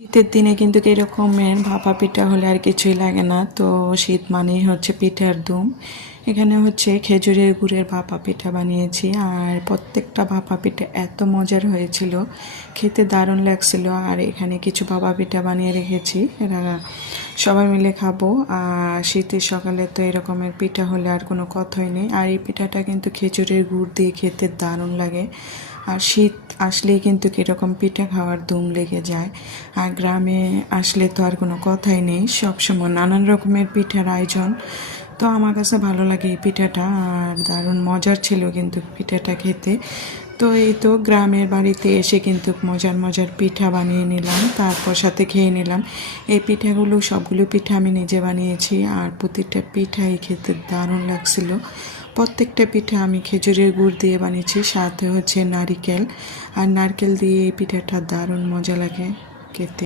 শীতের দিনে কিন্তু এরকমের ভাপা পিঠা হলে আর কিছুই লাগে না। তো শীত মানেই হচ্ছে পিঠার ধুম। এখানে হচ্ছে খেজুরের গুড়ের ভাপা পিঠা বানিয়েছি, আর প্রত্যেকটা ভাপা পিঠা এত মজার হয়েছিল, খেতে দারুণ লাগছিল। আর এখানে কিছু ভাপা পিঠা বানিয়ে রেখেছি, এরা সবাই মিলে খাবো। আর শীতের সকালে তো এরকমের পিঠা হলে আর কোনো কথাই নেই। আর এই পিঠাটা কিন্তু খেজুরের গুড় দিয়ে খেতে দারুণ লাগে। আর শীত আসলেই কিন্তু কীরকম পিঠা খাওয়ার ধুম লেগে যায়। আর গ্রামে আসলে তো আর কোনো কথাই নেই, সবসময় নানান রকমের পিঠার আয়োজন। তো আমার কাছে ভালো লাগে এই পিঠাটা, আর দারুণ মজার ছিল কিন্তু পিঠাটা খেতে। তো এই তো গ্রামের বাড়িতে এসে কিন্তু মজার মজার পিঠা বানিয়ে নিলাম, তারপর সাথে খেয়ে নিলাম। এই পিঠাগুলো সবগুলো পিঠা আমি নিজে বানিয়েছি, আর প্রতিটা পিঠাই খেতে দারুণ লাগছিল। প্রত্যেকটা পিঠা আমি খেজুরের গুড় দিয়ে বানিয়েছি, সাথে হচ্ছে নারিকেল। আর নারকেল দিয়ে এই পিঠাটা দারুণ মজা লাগে খেতে।